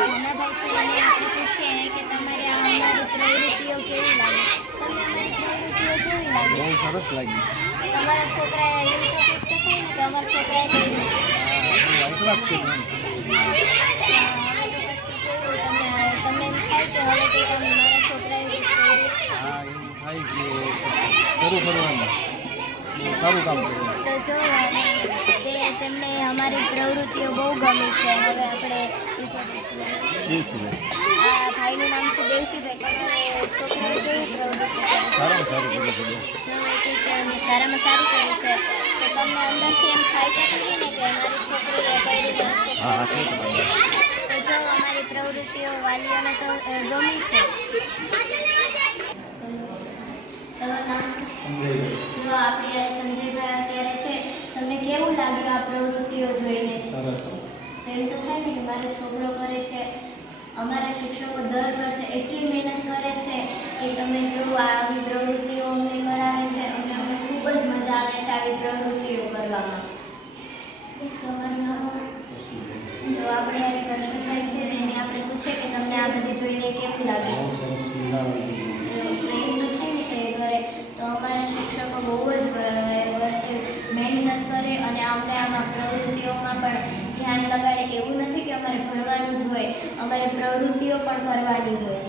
નાનાભાઈ છે એને આપણે પૂછીએ કે તમારે આ અમારી પ્રવૃત્તિઓ કેવી લાગે? તમને અમારી પ્રવૃત્તિઓ કેવી લાગે? બહુ સરસ લાગી. તમારા છોકરાએ એવું તો પૂછતા થાય ને કે અમારા છોકરાએ કર્યું. એટલા જ કર્યું. તમને એમ થાય કે હવે કંઈક મારા છોકરાએ કર્યું? હા, એવું થાય કે શરૂ કરવાનું સારું કામ કર્યું. તો જો તેમને અમારી પ્રવૃત્તિઓ બહુ ગમે છે. હવે આપણે આ ભાઈનું નામ છે દેવસીભાઈ. છોકરાએ કેવી પ્રવૃત્તિ કરી? સારામાં સારું કર્યું છે. જો એ કંઈક સારામાં સારું કર્યું છે તો તમને અંદરથી એમ થાય કે નથી ને કે અમારી છોકરીએ કર્યું. હા, ઠીક છે. તો જો અમારી પ્રવૃત્તિઓ વાલીઓને તો ગમી છે. તમારું નામ શું? જો આપણી સંજયભાઈ અત્યારે છે, તમને કેવું લાગ્યું આ પ્રવૃત્તિઓ જોઈને? સરસ. તો એમ તો થાય ને કે મારો છોકરો કરે છે. અમારા શિક્ષકો દર વર્ષે એટલી મહેનત કરે છે કે તમે જો આવી પ્રવૃત્તિઓ અમને કરાવે છે અને અમને ખૂબ જ મજા આવે છે આવી પ્રવૃત્તિઓ કરવામાં. તમારું નામ? જો આપણે આ કરશનભાઈ છે એને આપણે પૂછીએ કે તમને આ બધી જોઈને કેવું લાગે? જો એમ તો થાય ને કે કરે તો અમારા શિક્ષકો બહુ જ વર્ષે મહેનત કરે અને અમને આમાં પ્રવૃત્તિઓમાં પણ ધ્યાન લગાડે. એવું નથી કે અમારે ભણવાનું જ હોય, અમારે પ્રવૃત્તિઓ પણ કરવાની હોય.